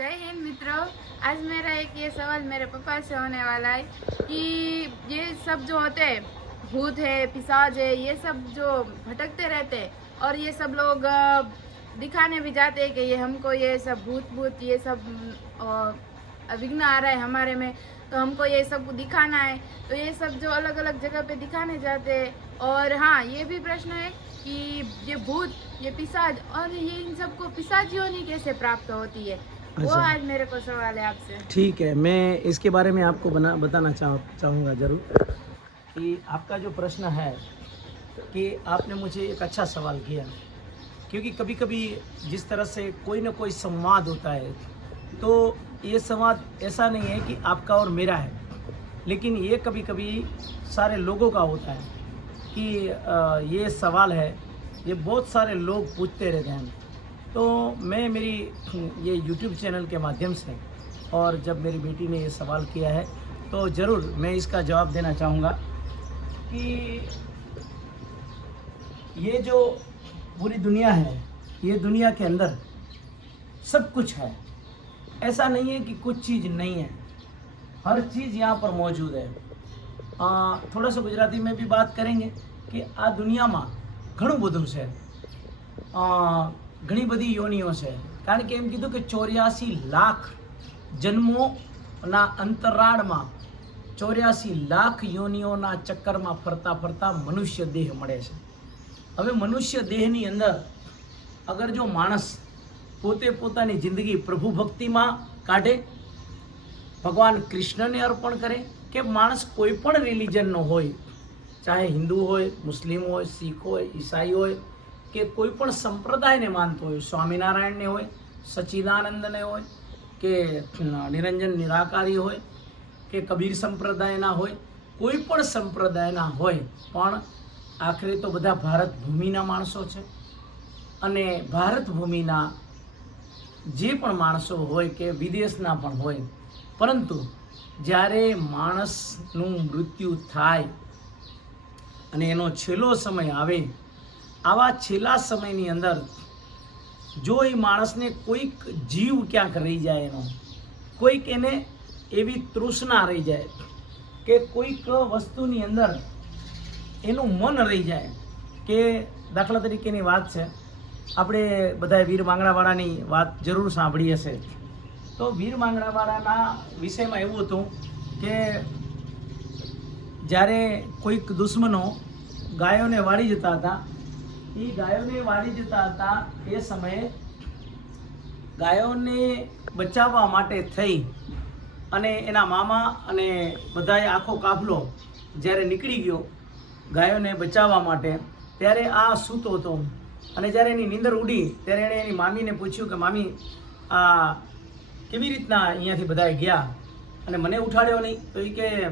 जय हिंद मित्रों। आज मेरा एक ये सवाल मेरे पापा से होने वाला है कि ये सब जो होते हैं, भूत है, पिसाज है, ये सब जो भटकते रहते हैं और ये सब लोग दिखाने भी जाते हैं कि ये हमको ये सब भूत भूत, ये सब विघ्न आ रहा है हमारे में तो हमको ये सब दिखाना है। तो ये सब जो अलग अलग जगह पे दिखाने जाते हैं और हाँ ये भी प्रश्न है कि ये भूत, ये पिसाज और ये इन सबको पिशाच योनि कैसे प्राप्त होती है? वो अच्छा। आज मेरे को सवाल है आपसे। ठीक है मैं इसके बारे में आपको बना बताना चाह चाहूँगा ज़रूर कि आपका जो प्रश्न है कि आपने मुझे एक अच्छा सवाल किया। क्योंकि कभी कभी जिस तरह से कोई ना कोई संवाद होता है तो ये संवाद ऐसा नहीं है कि आपका और मेरा है। लेकिन ये कभी कभी सारे लोगों का होता है कि ये सवाल है ये बहुत सारे लोग पूछते रहते हैं। तो मैं मेरी ये यूट्यूब चैनल के माध्यम से और जब मेरी बेटी ने ये सवाल किया है तो ज़रूर मैं इसका जवाब देना चाहूँगा कि ये जो पूरी दुनिया है ये दुनिया के अंदर सब कुछ है। ऐसा नहीं है कि कुछ चीज़ नहीं है। हर चीज़ यहाँ पर मौजूद है। आ, थोड़ा सा गुजराती में भी बात करेंगे कि आ दुनिया में घणु बुध है। ઘણી બધી યોનિઓ છે. કારણ કે એમ કીધું કે ચોર્યાસી લાખ જન્મોના અંતરાળમાં ચોર્યાસી લાખ યોનિઓના ચક્કરમાં ફરતા ફરતા મનુષ્ય દેહ મળે છે. હવે મનુષ્ય દેહની અંદર અગર જો માણસ પોતે પોતાની જિંદગી પ્રભુ ભક્તિમાં કાઢે, ભગવાન કૃષ્ણને અર્પણ કરે કે માણસ કોઈ પણ રિલિજનનો હોય, ચાહે હિન્દુ હોય, મુસ્લિમ હોય, શીખ હોય, ઈસાઈ હોય કે કોઈ પણ સંપ્રદાયને માનતો હોય, સ્વામિનારાયણને હોય સચ્ચિદાનંદને હોય, કે નિરંજન નિરાકારી હોય, કે કબીર સંપ્રદાયના હોય, કોઈ પણ સંપ્રદાયના હોય, પણ આખરે તો બધા ભારત ભૂમિના માણસો છે. અને ભારત ભૂમિના જે પણ માણસો હોય કે વિદેશના પણ હોય, પરંતુ જ્યારે માણસનું મૃત્યુ થાય અને એનો છેલ્લો સમય આવે આવા છેલ્લા સમયની અંદર જો એ માણસને કોઈક જીવ ક્યાંક રહી જાય એનો, કોઈક એને એવી તૃષ્ણા રહી જાય કે કોઈક વસ્તુની અંદર એનું મન રહી જાય. કે દાખલા તરીકેની વાત છે. આપણે બધા વીર માંગણાવાળાની વાત જરૂર સાંભળી હશે. તો વીર માંગણાવાળાના વિષયમાં એવું હતું કે જ્યારે કોઈક દુશ્મનો ગાયોને વાળી જતા હતા એ ગાયોને વાળી જતા હતા એ સમયે ગાયોને બચાવવા માટે થઈ અને એના મામા અને બધાએ આખો કાફલો જ્યારે નીકળી ગયો ગાયોને બચાવવા માટે, ત્યારે આ સૂતો હતો. અને જ્યારે એની નીંદર ઉડી, ત્યારે એણે એની મામીને પૂછ્યું કે, મામી, આ કેવી રીતના અહીંયાથી બધાએ ગયા? અને મને ઉઠાડ્યો નહીં. તો એ કે,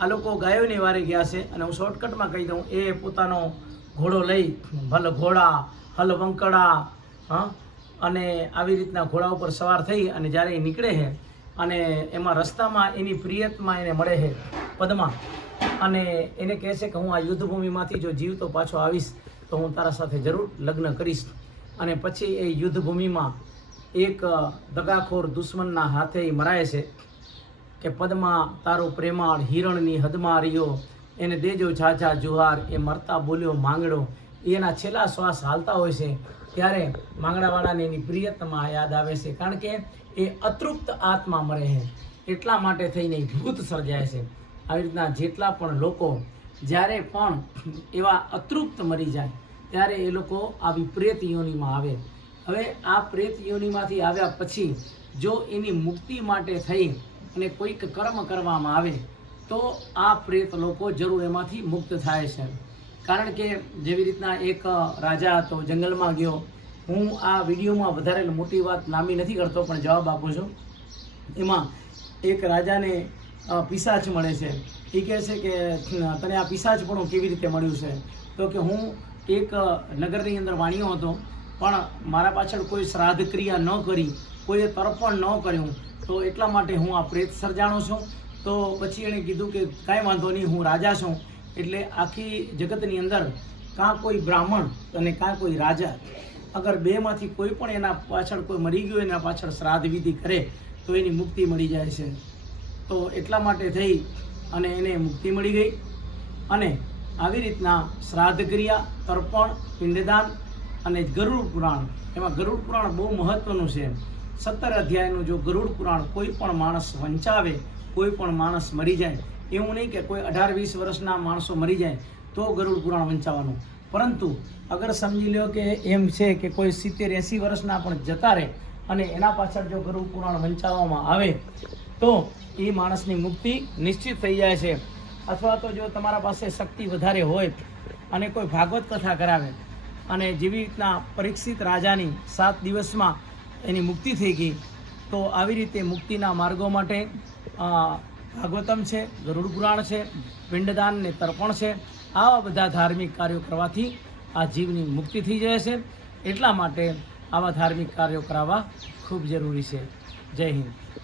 આ લોકો ગાયોની વારે ગયા છે. અને હું શોર્ટકટમાં કહી દઉં, એ પોતાનો ઘોડો લઈ, ભલ ઘોડા હલ વંકડા, હા? અને આવી રીતના ઘોડા ઉપર સવાર થઈ અને જ્યારે એ નીકળે છે અને એમાં રસ્તામાં એની પ્રિયતમાં એને મળે છે પદમાં. અને એને કહે છે કે હું આ યુદ્ધભૂમિમાંથી જો જીવતો પાછો આવીશ, તો હું તારા સાથે જરૂર લગ્ન કરીશ. અને પછી એ યુદ્ધભૂમિમાં એક દગાખોર દુશ્મનના હાથે મરાય છે કે, પદમાં, તારો પ્રેમાળ હિરણની હદમાં રહ્યો એને દેજો ઝાઝા જુહાર. એ મરતા બોલ્યો, માંગડો. એના છેલ્લા શ્વાસ હાલતા હોય છે. ત્યારે માંગડાવાળાને એની પ્રિયતમાં યાદ આવે છે. કારણ કે એ અતૃપ્ત આત્મા મરે છે. એટલા માટે થઈને ભૂત સર્જાય છે. આવી રીતના જેટલા પણ લોકો જ્યારે પણ એવા અતૃપ્ત મરી જાય, ત્યારે એ લોકો આવી પ્રેત યોનિમાં આવે. હવે આ પ્રેત યોનિમાંથી આવ્યા પછી જો એની મુક્તિ માટે થઈ અને કોઈક કર્મ કરવામાં આવે તો આ પ્રેત લોકો જરૂર એમાંથી મુક્ત થાય છે. કારણ કે જેવી રીતના એક રાજા હતો, જંગલમાં ગયો. હું આ વિડીયોમાં વધારે મોટી વાત લાંબી નથી કરતો, પણ જવાબ આપું છું. એમાં એક રાજાને પિસાચ મળે છે. એ કહે છે કે તને આ પિશાચપણું કેવી રીતે મળ્યું છે? તો કે, હું એક નગરની અંદર વાણ્યો હતો, પણ મારા પાછળ કોઈ શ્રાદ્ધ ક્રિયા ન કરી, કોઈએ તર્પણ ન કર્યું. તો એટલા માટે હું આ પ્રેત સર્જાણો છું. તો પછી એણે કીધું કે કાંઈ વાંધો નહીં, હું રાજા છું. એટલે આખી જગતની અંદર કાં કોઈ બ્રાહ્મણ અને કાં કોઈ રાજા અગર બેમાંથી કોઈ પણ એના પાછળ કોઈ મરી ગયું, એના પાછળ શ્રાદ્ધ વિધિ કરે, તો એની મુક્તિ મળી જાય છે. તો એટલા માટે થઈ અને એને મુક્તિ મળી ગઈ અને આવી રીતના શ્રાદ્ધ ક્રિયા, તર્પણ, પિંડદાન અને ગરુડ પુરાણ, એમાં ગરુડ પુરાણ બહુ મહત્વનું છે. સત્તર અધ્યાયનું જો ગરુડ પુરાણ કોઈ પણ માણસ વંચાવે કોઈ પણ માણસ મરી જાય, એવું નહીં કે કોઈ અઢાર વીસ વર્ષના માણસો મરી જાય, તો ગરુડ પુરાણ વંચાવવાનું પરંતુ અગર સમજી લો કે એમ છે કે કોઈ સિત્તેર એંસી વર્ષના પણ જતા રહે અને એના પાછળ જો ગરુડ પુરાણ વંચાવવામાં આવે, તો એ માણસની મુક્તિ નિશ્ચિત થઈ જાય છે. અથવા તો જો તમારા પાસે શક્તિ વધારે હોય અને કોઈ ભાગવત કથા કરાવે અને જેવી રીતના પરીક્ષિત રાજાની સાત દિવસમાં એની મુક્તિ થઈ ગઈ, તો આવી રીતે મુક્તિના માર્ગો માટે ભાગવતમ છે, ગરુડ પુરાણ છે, પિંડદાન ને તર્પણ છે, આવા બધા ધાર્મિક કાર્યો કરવાથી આ જીવની મુક્તિ થઈ જાય છે. એટલા માટે આવા ધાર્મિક કાર્યો કરાવવા ખૂબ જરૂરી છે. જય હિન્દ.